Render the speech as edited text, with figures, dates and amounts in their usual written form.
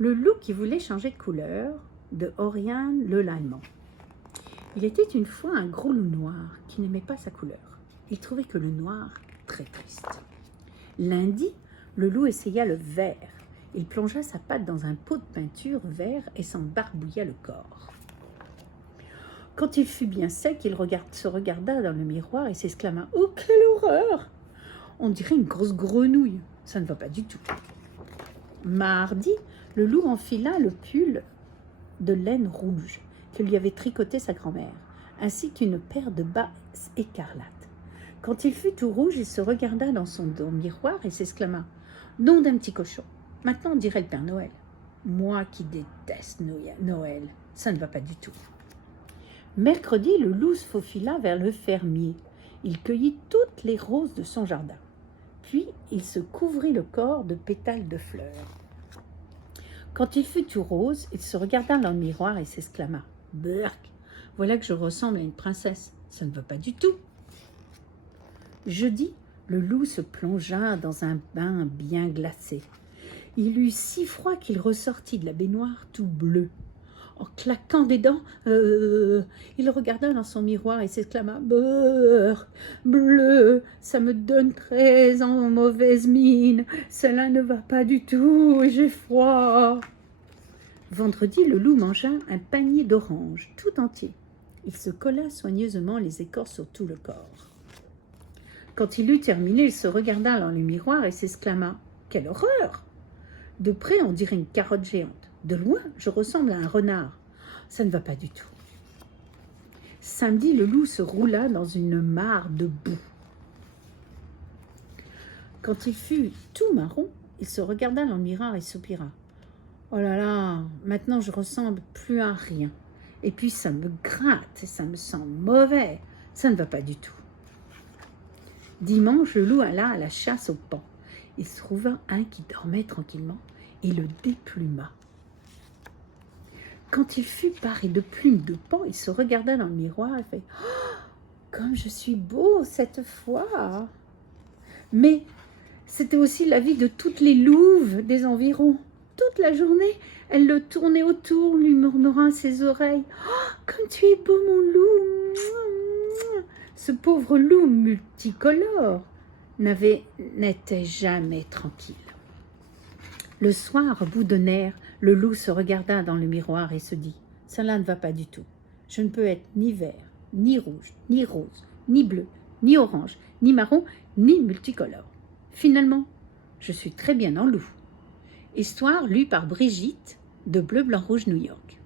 Le loup qui voulait changer de couleur, de Oriane le l'Allemand. Il était une fois un gros loup noir qui n'aimait pas sa couleur. Il trouvait que le noir très triste. Lundi, le loup essaya le vert. Il plongea sa patte dans un pot de peinture vert et s'en barbouilla le corps. Quand il fut bien sec, il se regarda dans le miroir et s'exclama « Oh, quelle horreur ! On dirait une grosse grenouille. Ça ne va pas du tout. » Mardi, le loup enfila le pull de laine rouge que lui avait tricoté sa grand-mère, ainsi qu'une paire de bas écarlates. Quand il fut tout rouge, il se regarda dans son miroir et s'exclama « Nom d'un petit cochon, maintenant on dirait le Père Noël. Moi qui déteste Noël, ça ne va pas du tout. » Mercredi, le loup se faufila vers le fermier. Il cueillit toutes les roses de son jardin. Puis, il se couvrit le corps de pétales de fleurs. Quand il fut tout rose, il se regarda dans le miroir et s'exclama « Burk, voilà que je ressemble à une princesse. Ça ne va pas du tout. » Jeudi, le loup se plongea dans un bain bien glacé. Il eut si froid qu'il ressortit de la baignoire tout bleu. En claquant des dents, il regarda dans son miroir et s'exclama « Brrr, bleu, ça me donne très en mauvaise mine. Cela ne va pas du tout et j'ai froid. » Vendredi, le loup mangea un panier d'oranges tout entier. Il se colla soigneusement les écorces sur tout le corps. Quand il eut terminé, il se regarda dans le miroir et s'exclama « Quelle horreur! De près, on dirait une carotte géante. De loin, je ressemble à un renard. Ça ne va pas du tout. » Samedi, le loup se roula dans une mare de boue. Quand il fut tout marron, il se regarda dans le miroir et soupira. « Oh là là, maintenant je ressemble plus à rien. Et puis ça me gratte et ça me sent mauvais. Ça ne va pas du tout. » Dimanche, le loup alla à la chasse au paon. Il trouva un qui dormait tranquillement et le dépluma. Quand il fut paré de plumes de paon, il se regarda dans le miroir et fait « Oh, comme je suis beau cette fois !» Mais c'était aussi la vie de toutes les louves des environs. Toute la journée, elle le tournait autour, lui murmurant à ses oreilles « Oh, comme tu es beau mon loup !» Ce pauvre loup multicolore n'était jamais tranquille. Le soir, bout de nerfs, le loup se regarda dans le miroir et se dit « Cela ne va pas du tout. Je ne peux être ni vert, ni rouge, ni rose, ni bleu, ni orange, ni marron, ni multicolore. Finalement, je suis très bien en loup. » Histoire lue par Brigitte de Bleu, Blanc, Rouge, New York.